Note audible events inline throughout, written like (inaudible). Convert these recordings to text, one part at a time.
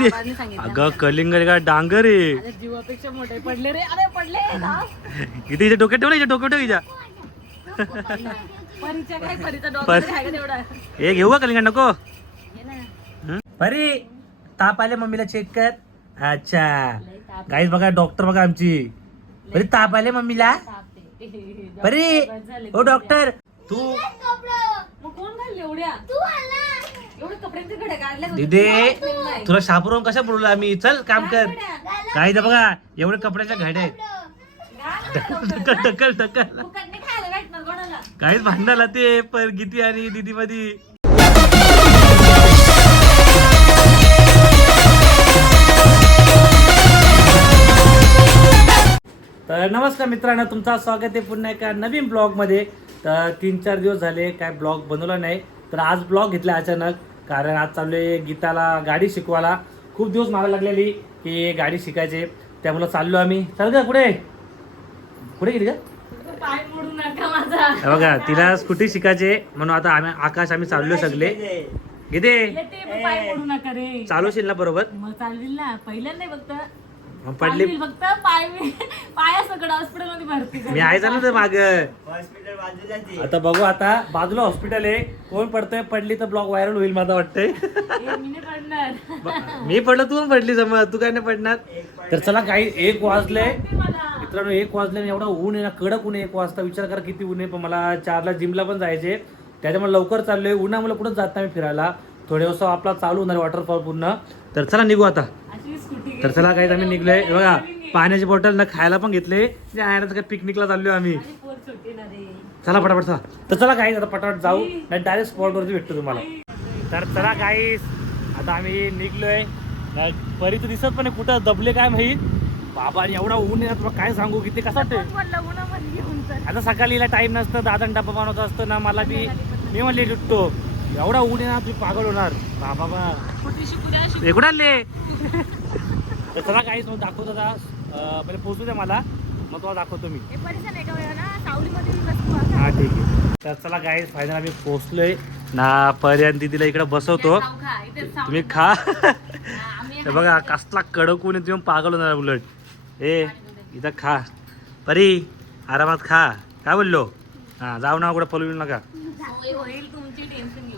किती बाबांनी सांगितलं अगं कलिंगड का डांगर आहे अरे जीवापेक्षा मोठे पडले रे. अरे पडले. किती हिच्या डोक्यात ठेव ना हिच्या डोक्यात ठेव हिच्या परीच्या काय परीचा डॉक्टर पर- आहे का तेवढा? हे घेऊ का कलिंगड नको? हे ना. हं? परी ताप आले मम्मीला चेक कर. अच्छा. लय ताप गाईज बघा डॉक्टर बघा आमची. परी ताप आले मम्मीला? तापते. परी (laughs) बस झाले. ओ डॉक्टर तू मग कोण घालले एवढ्या? घड्या काढल्या दिदे. तुला शापरून कशा बोललो आम्ही चल काम कर. काय बघा एवढे कपड्याच्या घड्या आहेत. भेटणार कोणाला? काहीच भांडाला ते पर गीती आणि दिदी मध्ये तर नमस्कार मित्रांनो तुमचं स्वागत आहे पुन्हा एका नवीन ब्लॉगमध्ये. तर तीन चार दिवस झाले काय ब्लॉग बनवला नाही. तर आज ब्लॉग घेतला अचानक. कारण आज चालू आहे गीताला गाडी शिकवायला. खूप दिवस मागा लागलेली की गाडी शिकायचे. त्यामुळं चाललो आम्ही. चल का कुठे? कुठे गेली का पाय मोडू नका माझा. हे बघा तिला स्कूटी शिकायचे. म्हणून आता आम्ही आकाश आम्ही चाललो सगळे. रे. चालवशील ना बरोबर? मग चालविल ना. पहिल्यांदा फक्त. मग पडली फक्त पाय मी (laughs) पाय सगळं हॉस्पिटलमध्ये भरती कर. मी आहे चालू ते माग. आता बघू आता बाजूला हॉस्पिटल आहे. कोण पडतंय पडली तर ब्लॉग व्हायरल होईल मला वाटतंय. मी पडणार. (laughs) पडलो तू पण पडली समज तू काय नाही पडणार. तर चला काही एक वाजले. मित्रांनो एक वाजले आणि एवढा ऊन आहे ना कडक ऊन एक वाजता. विचार करा किती ऊन आहे पण मला चारला जिमला पण जायचे त्याच्यामुळे लवकर चाललोय. उन्हामुळे कुठं जात नाही मी फिरायला. थोडे दिवस आपला चालू होणार वॉटरफॉल पूर्ण. तर चला निघू आता. तर चला काही आम्ही निघलोय. बघा पाण्याची बॉटल ना खायला पण घेतले. काय पिकनिकला चाललोय आम्ही. चला पटापट चला. तर चला काही आता पटापट जाऊ. नाही डायरेक्ट स्पॉटवरती भेटतो तुम्हाला. तर चला काही आता आम्ही निघलोय. परी तर दिसत पण कुठं दबले काय माहीत? बाबा एवढा ऊन ना तुला काय सांगू? किती कसा आता सकाळीला टाइम नसतं दादा डब्बा बनवत असतं ना मला बी मी म्हणले उठतो एवढा ऊन आहे ना तुम्ही पागल होणार. बाबा बा इकडे आले तर चला काहीच मग दाखवतो आता पहिले पोचू द्या मला. मग तुम्हाला दाखवतो मी. हे. हा ठीक आहे. तर चला गाईज फायनल आम्ही पोहोचलोय. ना पर्यंत दिदीला इकडे बसवतो. तुम्ही खा. हा, हे (laughs) बघा कसला कडक ऊन तुम्ही पागल होणार उलट. ए इथं खा. परी आरामात खा. काय बोललो? हा जाऊ ना कुठं पलवू नका. होईल तुमची tension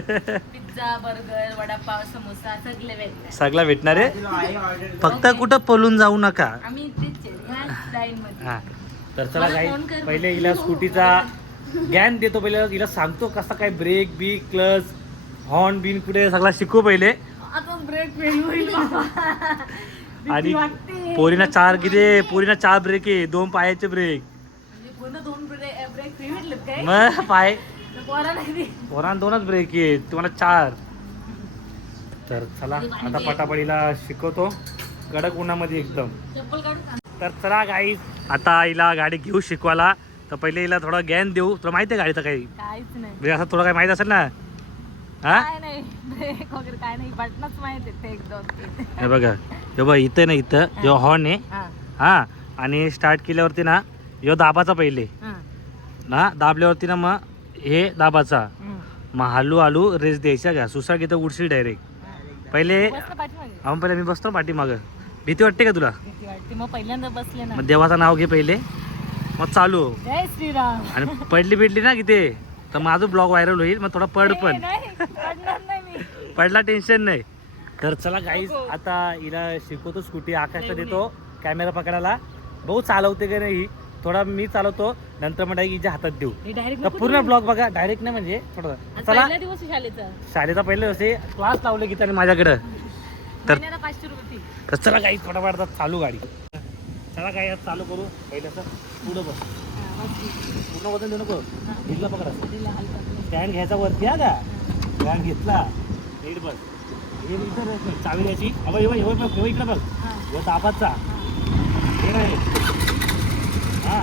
pizza burger vada pav samosa सगळे सगळा भेटणार आहे? फक्त कुठं पलून जाऊ नका. आम्ही इथेच आहे, ह्याच लाईन मध्ये. हा. तर चला मला काही कर. पहिले हिला (laughs) स्कूटीचा ज्ञान देतो पहिले हिला सांगतो कसा काय ब्रेक बी क्लच हॉर्न बिन कुठे सगळा शिकू पहिले. आता ब्रेक फेल होईल बाबा. (laughs) भीती आणि वाटते. पोरीना चार किती पोरीना चार ब्रेक आहे दोन पायाचे ब्रेक म्हणजे पूर्ण दोन ब्रेक ब्रेक फ्री भेटलेत काय? मग पाय. पोरांना दोनच ब्रेक आहे तुम्हाला चार. तर चला आता पटापडीला शिकवतो. कडक उन्हामध्ये एकदम? तर चला गाई आता हिला गाडी घेऊ शिकवायला. तर पहिले हिला थोडं ज्ञान देऊ. तुला माहिती आहे गाडीचं काही? म्हणजे असं थोडं काही माहीत असेल ना? हा? हे बघा. हे बघा इथं ना इथं? जेव्हा हॉर्न आहे. हा, आणि स्टार्ट केल्यावरती ना ह्यो दाबाचा पहिले. ना दाबल्यावरती ना मग हे दाबाचा. मग हालू हालू रेस द्यायचा का सुसाट इथं उडशील डायरेक्ट पहिले. आपण पहिले मी बसतो ना पाठीमागं. भीती वाटते का तुला? मग पहिल्यांदा बसले मग देवाचं नाव घे पहिले. मग चालू. आणि पडली बिडली ना किती? तर माझं ब्लॉग व्हायरल होईल मग थोडा पड पण. पडला टेन्शन नाही. तर चला गाईज आता हिला शिकवतो स्कूटी आकाशला देतो कॅमेरा पकडायला. भाऊ चालवते का नाही? थोडा मी चालवतो. नंतर मग हिच्या हातात देऊ. डायरेक्ट तर पूर्ण ब्लॉग बघा डायरेक्ट नाही म्हणजे थोडं चला पहिला दिवस आहे शाळेचा. शाळेचा पहिले असे क्लास लावले की त्याने माझ्याकडं. तर महिन्याला पाचशे रुपये fee. तर चला काही थोडा वेळ आता चालू गाडी. चला आता चालू करू. पहिलं असं पुढं बस हा. पूर्ण वजन देऊ नको. दिला पकडा. हलका. स्टँड घ्यायचा वरती हा का स्टँड घेतला. नीट बस हे इथं चावी द्यायची अबा बघ, हे बघ, बघ, इकडे बघ. हा, हे दाबाचा. हा. हे नाही. हा.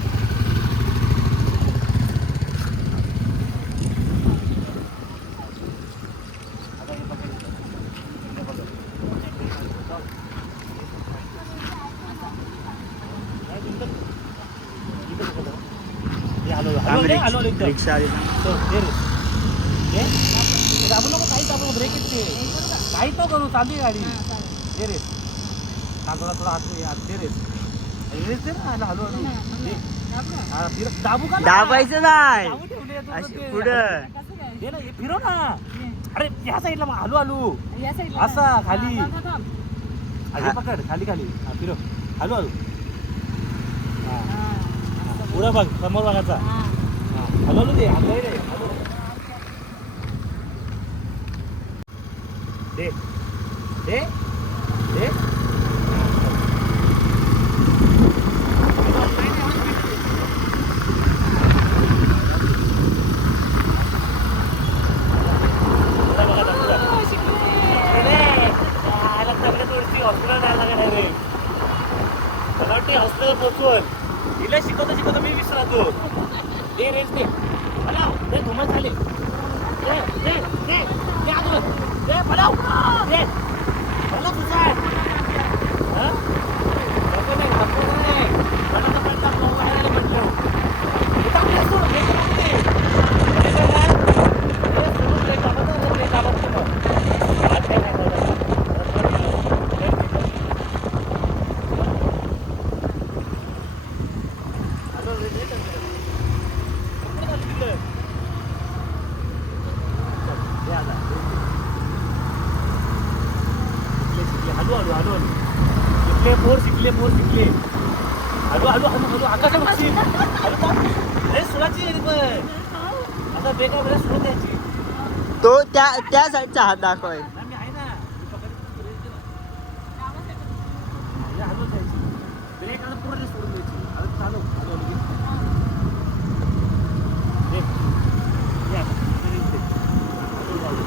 रिक्षा आली दाबू नको काही दाबू नको ब्रेक येते काही तो करू चालली गाडी. दे रे. हा थोडा हात दे, दे रे. रेस दे ना हॅलो हॅलो दे. हा, फिर- दाबू का? दाबायचं नाही. तो. पुढं. दे ना हे फिरव ना. अरे ह्या साईडला मग हलू हलू. या साईडला. असा खाली. आधी पकड खाली खाली. हा फिरव. हलू हलू. पुढं बघ समोर बघायचा. हा. हा, हलवलं दे हलवलं दे हलव. दे दे दे हॉस्पिटल पोचवल तिला शिकवता शिकवता मी विसरतो दे रेस दे पलाव दे धुमस झाले दे दे दे दे आजवर दे पलाव दे पलाव तुझा आहे हं? नको नाही, नको नाही. मला तर पहिला भाऊ आहे म्हटलं. हे टाकलं सोड, हे टाकून दे. हे काय आहे? हे सोडून दे, दाबा ना, दे, दाबा तुम्ही. हात काय नाही दाबा. दे, हॅलो, रे, दे त्यांना. कुठं झालं तिकडं? चल, दे आता, दे. शिकले, शिकले. हलू हलू हलू शिकले पोर शिकले. हलू हलू हलू हलू आकाश का अरे सुराची पण. आता बेगा बरं सुरू द्यायची. तो त्या त्या साईडचा हात दाखवाय ना मी आहे ना मी पकडतो तू रेस दे ना. हे हलू द्यायची ब्रेक आता पूर्ण सोडून द्यायची आता चालू हलू हलू घे. दे. दे आता. दे रेस दे. हलू हलू.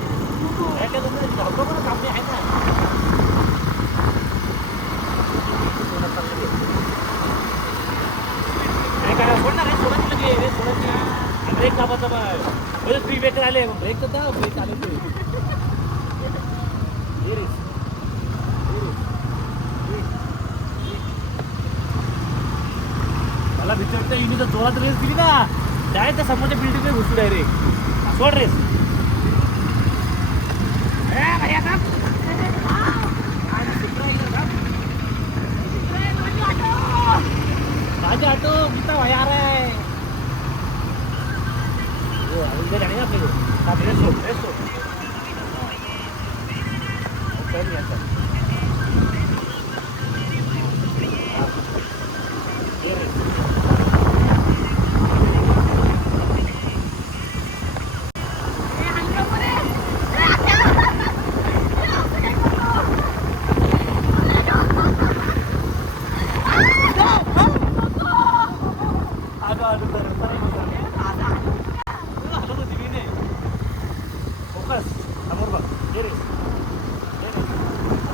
हे काय जमलं? धावतो पण काम नाही आहे ना सोडत चाललं ते. काय काय सोडणार आहे सोडायची लगे रे सोडायची आणि ब्रेक दाबायचा मग म्हणजे फ्री ब्रेकर आले ब्रेक तर दाब ब्रेक आले ते ये रे. ये रे. ये. ये. मला भीती वाटतं युनी जर जोरात रेस दिली ना डायरेक्ट त्या समोरच्या बिल्डिंगमध्ये घुसू डायरेक्ट सोड रेस ए, भैया थांब. आणि शिकला इकडं थांब. माझे ऑटो गीता भाई आ रहा है वो इधर जाने अपने को हाँ रेस हो रेस हो चल यहाँ चल हाँ. ये रेस. आलो आलो तर हलत होती मी नाही फोकस समोर बघ ये रे ये रे.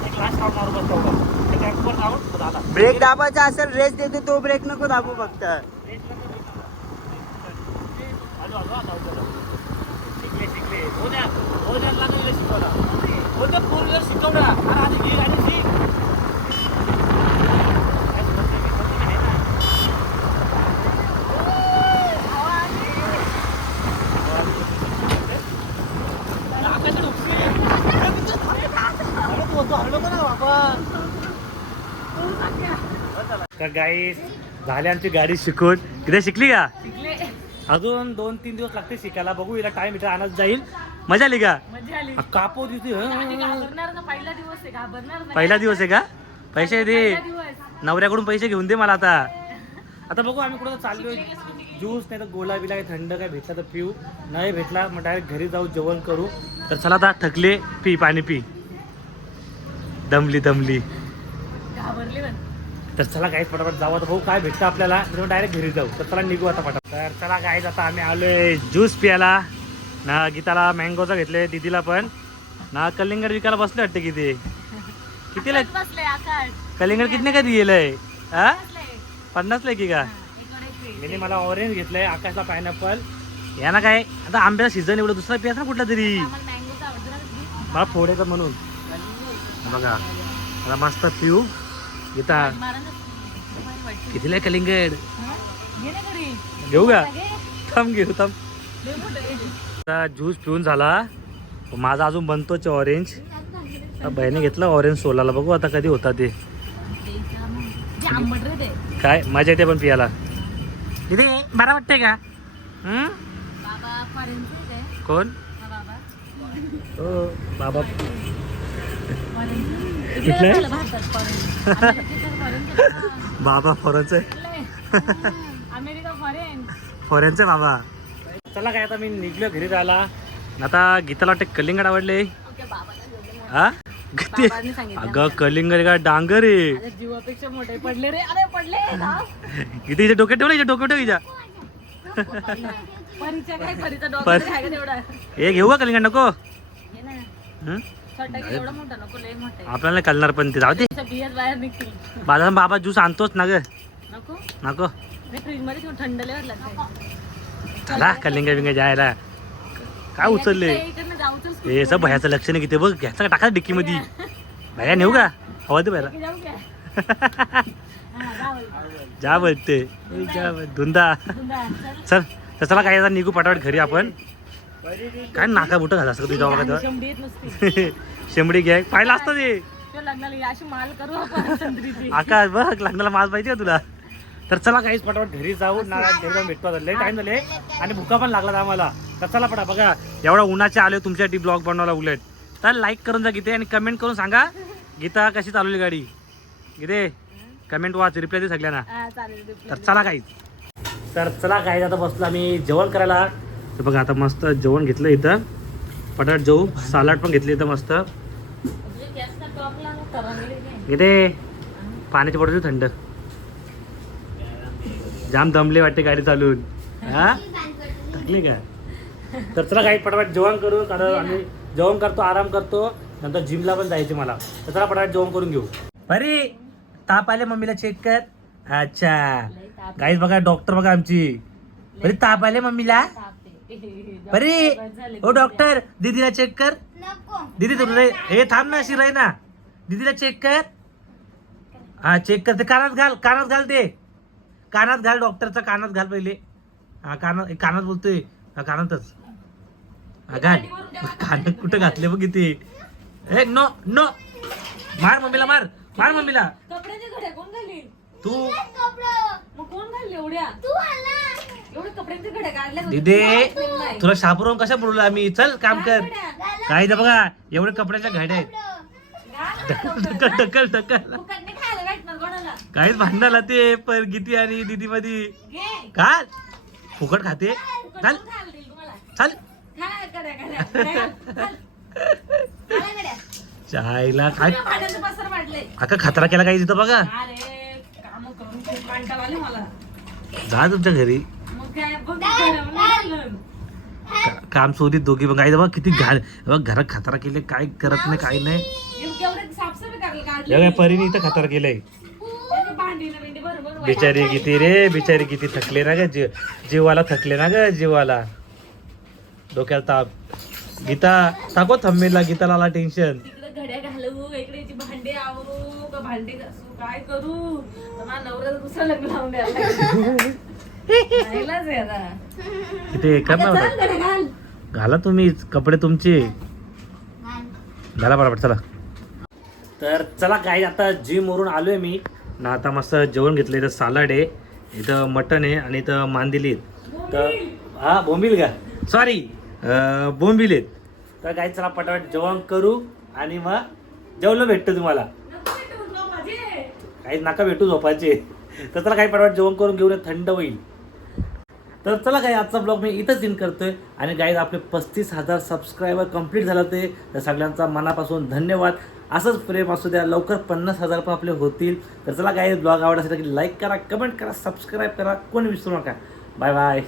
एक लास्ट राऊंड मारू बस तेवढा एक ॲक्टवर राऊंड झाला ब्रेक दाबायचा असेल रेस देते तो ब्रेक नको दाबू फक्त. आलो आलो आता उद्या शिकले शिकले हो द्या हो द्या लागले शिकवला हो द्या फोर व्हीलर शिकवला अरे आधी घे गाडी शिक काय समजते मी, समजते मी, आहे ना. आकाशात उपसी. अरे मित्र, अरे तू होतो हरलो का ना बाबा तर गाई झाली आमची गाडी शिकून. किती शिकली का? अजून दोन तीन दिवस लागते शिकायला. बघू हिला टाइम इथे आणत जाईल. मजा आली का? कापो ना पहिला दिवस आहे का? पैसे दे. नवऱ्याकडून पैसे घेऊन दे मला आता. (laughs) आता बघू आम्ही कुठं चाललोय. ज्यूस नाही तर गोला बिला काही थंड काय भेटला तर पिऊ. नाही भेटला मग डायरेक्ट घरी जाऊ जेवण करू. तर चला आता थकले पी पाणी पी. दमली दमली. घाबरले तर चला गाईच पटापट जाऊ आता. भाऊ काय भेटतं आपल्याला? डायरेक्ट घरी जाऊ. तर चला निघू आता पटापट. तर चला गाईज आता आम्ही आलोय ज्यूस पियाला ना गीताला मँगोचा घेतले दीदीला पण. ना कलिंगड विकायला बसले वाटते किती? कितीला? आकाश कलिंगड कितने का दिलेलं आहे हा पन्नासला की का. याने मला ऑरेंज घेतलंय आकाशला पायनॅपल याना काय? आता आंब्याचा सीझन एवढं दुसरा पियाचा ना कुठला तरी. ना कधी? मला फोडायचं म्हणून. बघा. आता मस्त पिऊ. गीता. कितीला आहे कलिंगड. घेऊ का. थांब घेऊ थांब. आता ज्यूस पिऊन झाला माझा अजून बनतोच ऑरेंज बहिणी घेतला ऑरेंज सोलाला बघू आता कधी होता ते. काय मजा येते पण पियाला इथे बरा वाटते का. कोण हा बाबा. हो बाबा फॉरेनचं. इकडे कुठलं? बाबा फॉरेनचं आहे फॉरेनचं आहे बाबा. चला काय आता मी निघलो घरी जायला. आता गीताला वाटते कलिंगड आवडले. हा? अगं कलिंगड का डांगर आहे? जीवापेक्षा मोठे पडले रे. अरे पडले. किती हिच्या डोक्यात ठेवलं हिच्या डोक्यात ठेव हिच्या हे घेऊ का कलिंगड नको? आपल्याला कळणार पण ते. जाऊ दे. माझा बाबा ज्यूस आणतोच ना ग. नको? थंड चला कलिंगड बिंगड जायला. काय उचलले? हे सब भयाचं लक्ष नाही किती. बघ घ्यायचं का टाका डिक्की मध्ये भया नेऊ का? हवा दे भयाला. (laughs) जा बोलते. जा. धुंदा. चल. तर चला काय निघू पटापट घरी आपण. काय नाका बुट घाला असं तुझ्या बघा शंभरी येत नसते. (laughs) शेंबडी घ्या पाहिलं असतं ते? लग्नाला ये, अशी माल करू आपण संत्रीची आकाश बघ लग्नाला मास पाहिजे का तुला? तर चला काहीच पटापट घरी जाऊ ना घरी जाऊन भेटतो आता. लय टाइम झाले. आणि भुका पण लागला आम्हाला. तर चला पटा बघा. एवढा उन्हाचे आले तुमच्यासाठी ब्लॉग बनवायला उलट. तर लाईक करून जा गीते आणि कमेंट करून सांगा गीता कशी चालवली गाडी? गीते कमेंट वाच रिप्लाय दे सगळ्यांना. हा, चालेल तर. चला काही तर चला काही आता बसलो आम्ही जेवण करायला. तर बघा आता मस्त जेवण घेतलं इथं. पटाट जेऊ सालाड पण घेतली इथं मस्त. इथे पाण्याची देऊ थंड. जाम दमले वाटते गाडी चालून. हा? थकली का? तर चला काही पटापट जेवण करू कारण आम्ही जेवण करतो आराम करतो. नंतर जिमला पण जायचे मला. तर चला पटापट जेवण करून घेऊ. अरे ताप आले मम्मीला चेक कर. अच्छा. गाईज बघा डॉक्टर बघा आमची. बरी ताप आले मम्मीला? (laughs) झाले. ओ डॉक्टर दीदीला चेक कर. दीदी तुला रे हे थांब ना शिराय ना दीदीला चेक कर. हा चेक कर. ते कानात घाल कानात घाल ते. कानात घाल डॉक्टरचा कानात घाल पहिले. हा कानात कानात बोलतोय. हा कानातच. हा घाल. कानात कुठं घातले बघ किती ए नो नो. मार मम्मीला मार. मार मम्मीला. घड्या कोण घालील तू घड्या काढल्या. दिदे. तुला शापूरवरून कशा बोललो आम्ही चल काम कर. काय ते बघा एवढे कपड्याच्या घड्या आहेत. ना ढकल ढकल ढकल फुकटने खायला भेटणार कोणाला? काहीच भांडणाला ते पर गीती आणि दीदी मध्ये घे. काय फुकट खाते. चाल. कोण खायला देईल तुम्हाला? चाल. खा घड्या घड्या घड्या. घाल. घाल. घाला घड्या. चायला काय तुझ्या भांड्याचं पसर वाटलंय अका खतरा केला काही तिथं बघा? अरे. कंटाळा आले मला. जा तुमच्या घरी. मग काय बघ घड्यावर नाही घालून. का- काम सोडीत दोघी पण काही बघा किती घाल बघ घरात खतरा केले काय करत नाही काही नाही. एवढं केवढं साफसफाई करायला काढली. काय परीने इथं खतरा केलंय. त्याची भांडी ना बिंडी बरोबर वाया. बिचारी किती रे बिचारी किती थकले ना ग जीव जीवाला थकले ना ग जीवाला. डोक्याला ताप. गीता टाको थंबेला गीताला आला टेन्शन घालू इकडे भांडी आवरू का भांडी घासू काय करू? माझा नवरा दुसरं लग्न लावून द्यायला कर ना घाल. तुम्ही कपडे तुमचे. घाला बरोबर चला. तर चला काय आता जिम वरून आलोय मी. ना आता मस्त जेवण घेतलं. इथं सालाड आहे इथं मटन आहे आणि इथं मांदिली तर हा बोंबील का? सॉरी बोंबील आहेत. तर काय चला पटापट जेवण करू आणि मग जेवलं भेटतं तुम्हाला. काही नका भेटू झोपायचे. तर चला काही पटापट जेवण करून घेऊन थंड होईल. तर चला काही आजचा ब्लॉग मी इथंच इन करतोय. आणि गाईज आपले पस्तीस हजार सबस्क्रायबर कंप्लीट झालं ते तर सगळ्यांचा मनापासून धन्यवाद. असंच प्रेम असू द्या लवकर पन्नास हजार पण आपले होतील. तर चला काही ब्लॉग आवडण्यासाठी लाईक करा कमेंट करा सबस्क्राईब करा. कोणी विसरू नका. Bye bye